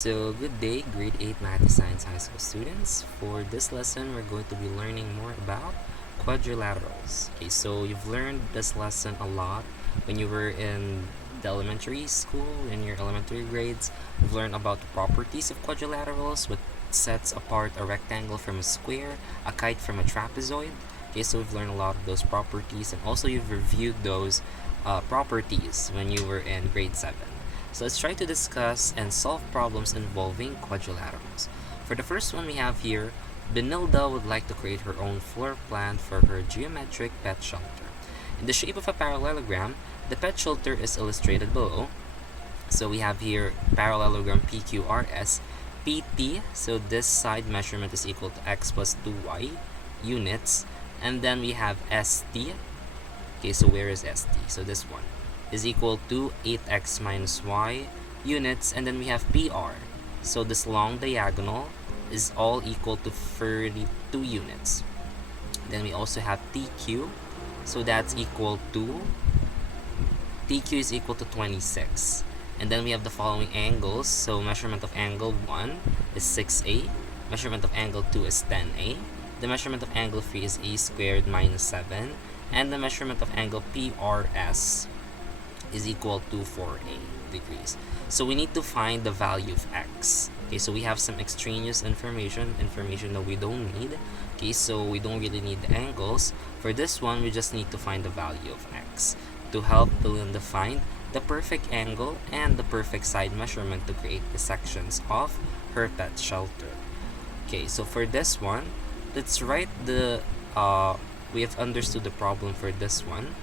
So, good day, grade 8 Math and Science High School students. For this lesson, we're going to be learning more about quadrilaterals. Okay, so you've learned this lesson a lot when you were in the elementary school, in your elementary grades. You've learned about the properties of quadrilaterals, what sets apart a rectangle from a square, a kite from a trapezoid. Okay, so we've learned a lot of those properties, and also you've reviewed those properties when you were in grade 7. So let's try to discuss and solve problems involving quadrilaterals. For the first one we have here, Benilda would like to create her own floor plan for her geometric pet shelter. In the shape of a parallelogram, the pet shelter is illustrated below. So we have here parallelogram PQRS, PT, so this side measurement is equal to x plus 2y units, and then we have ST. Okay, so where is ST? So this one is equal to 8x minus y units, and then we have PR. So this long diagonal is all equal to 32 units. Then we also have TQ, so that's equal to, TQ is equal to 26. And then we have the following angles. So measurement of angle 1 is 6a, measurement of angle 2 is 10a, the measurement of angle 3 is a squared minus 7, and the measurement of angle PRS is equal to 4a degrees. So we need to find the value of x. Okay, so we have some extraneous information that we don't need. Okay, so we don't really need the angles. For this one, we just need to find the value of x to help Belinda find the perfect angle and the perfect side measurement to create the sections of her pet shelter. Okay, so for this one, let's write the we have understood the problem for this one.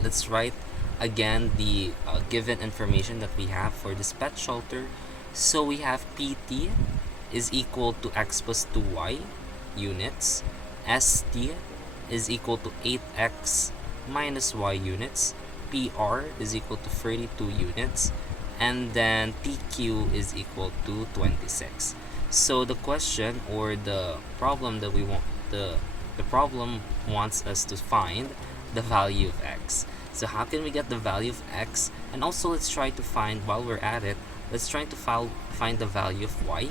Let's write again the given information that we have for this pet shelter. So we have PT is equal to x plus 2y units, ST is equal to 8x minus y units, PR is equal to 32 units, and then TQ is equal to 26. So the question or the problem that we want, the problem wants us to find the value of x. So how can we get the value of x? And also let's try to find, while we're at it, let's try to find the value of y.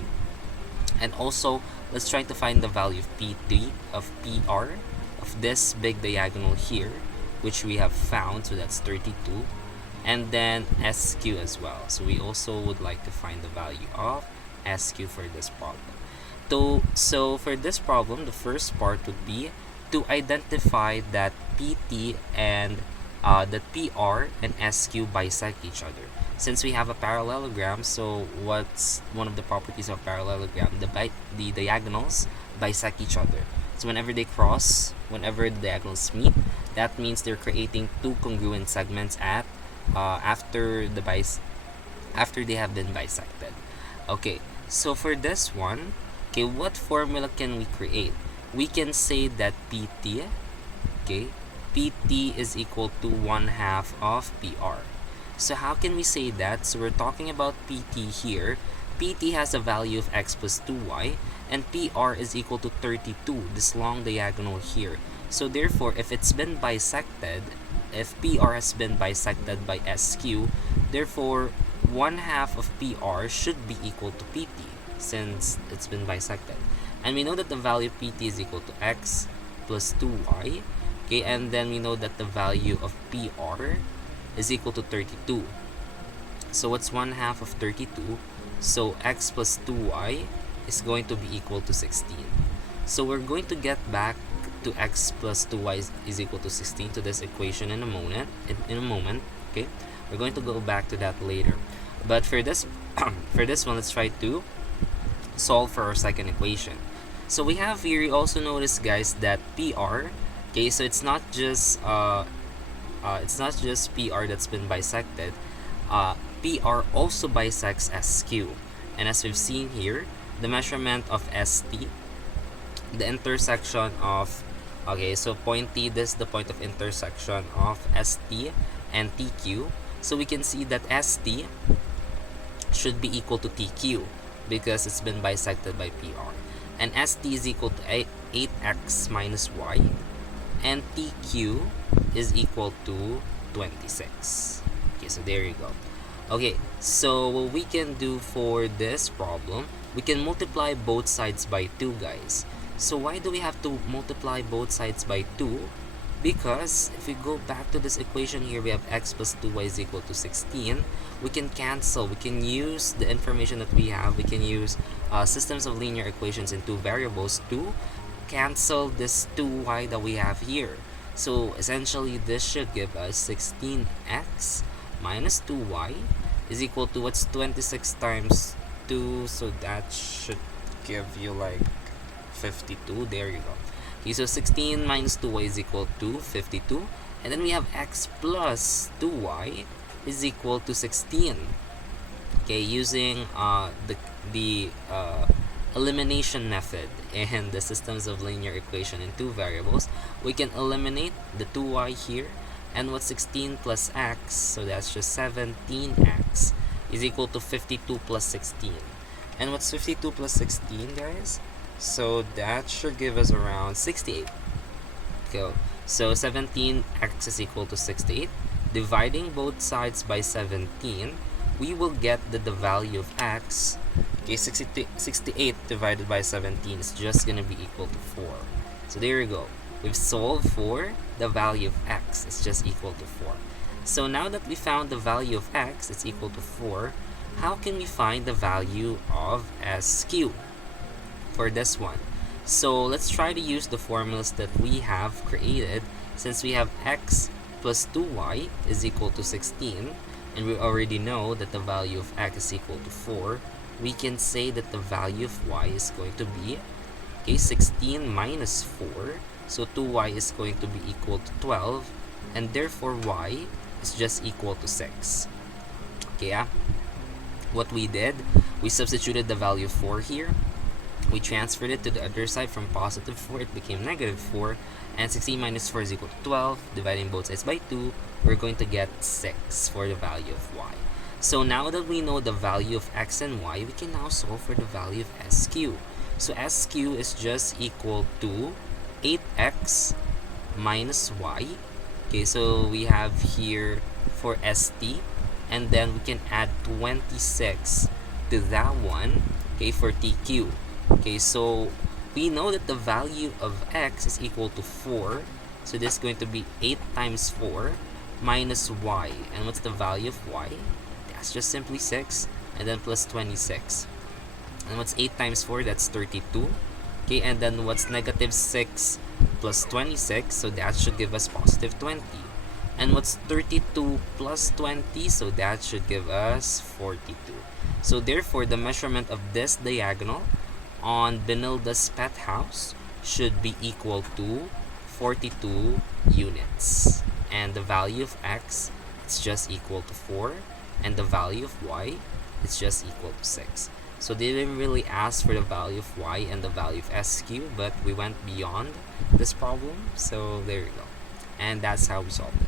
And also let's try to find the value of PT, of PR, of this big diagonal here, which we have found, so that's 32. And then SQ as well. So we also would like to find the value of SQ for this problem. So for this problem, the first part would be to identify that PT and that PR and SQ bisect each other. Since we have a parallelogram, so what's one of the properties of parallelogram? The diagonals bisect each other. So whenever they cross, whenever the diagonals meet, that means they're creating two congruent segments at after they have been bisected. Okay, so for this one, okay, what formula can we create? We can say that PT, okay, PT is equal to 1/2 of PR. So how can we say that? So we're talking about PT here. PT has a value of x plus 2y, and PR is equal to 32, this long diagonal here. So therefore, if it's been bisected, if PR has been bisected by SQ, therefore 1/2 of PR should be equal to PT since it's been bisected. And we know that the value of PT is equal to x plus 2y. Okay, and then we know that the value of PR is equal to 32. So what's 1/2 of 32? So x plus 2y is going to be equal to 16. So we're going to get back to x plus 2y is equal to 16 to this equation in a moment. Okay, we're going to go back to that later. But for this for this one, let's try to solve for our second equation. So we have here, you also notice, guys, that PR, okay, so it's not just PR that's been bisected. PR also bisects SQ, and as we've seen here, the measurement of ST, the intersection of, okay, so point T, this is the point of intersection of ST and TQ. So we can see that ST should be equal to TQ because it's been bisected by PR, and ST is equal to 8x minus y, and TQ is equal to 26. Okay, so there you go. Okay, so what we can do for this problem, we can multiply both sides by 2, guys. So why do we have to multiply both sides by 2? Because if we go back to this equation here, we have x plus 2y is equal to 16. We can cancel. We can use the information that we have. We can use systems of linear equations in two variables to cancel this 2y that we have here. So essentially, this should give us 16x minus 2y is equal to what's 26 times 2. So that should give you like 52. There you go. Okay, so 16 minus 2y is equal to 52. And then we have x plus 2y is equal to 16. Okay, using the elimination method and the systems of linear equation in two variables, we can eliminate the 2y here. And what's 16 plus x, so that's just 17x, is equal to 52 plus 16. And what's 52 plus 16, guys? So that should give us around 68. Go. So 17x is equal to 68. Dividing both sides by 17, we will get that the value of x, okay, 68 divided by 17 is just going to be equal to 4. So there you go. We've solved for the value of x is just equal to 4. So now that we found the value of x is equal to 4, how can we find the value of SQ for this one? So let's try to use the formulas that we have created. Since we have x plus 2y is equal to 16, and we already know that the value of x is equal to 4, we can say that the value of y is going to be, okay, 16 minus 4. So 2y is going to be equal to 12, and therefore y is just equal to 6. Okay, what we did, we substituted the value of 4 here. We transferred it to the other side. From positive 4, it became negative 4. And 16 minus 4 is equal to 12. Dividing both sides by 2, we're going to get 6 for the value of y. So now that we know the value of x and y, we can now solve for the value of SQ. So SQ is just equal to 8x minus y. Okay, so we have here for ST, and then we can add 26 to that one, okay, for TQ. Okay, so we know that the value of x is equal to 4. So this is going to be 8 times 4 minus y. And what's the value of y? That's just simply 6, and then plus 26. And what's 8 times 4? That's 32. Okay, and then what's negative 6 plus 26? So that should give us positive 20. And what's 32 plus 20? So that should give us 42. So therefore, the measurement of this diagonal on Benilda's pet house should be equal to 42 units. And the value of x is just equal to 4. And the value of y is just equal to 6. So they didn't really ask for the value of y and the value of SQ, but we went beyond this problem. So there you go. And that's how we solved it.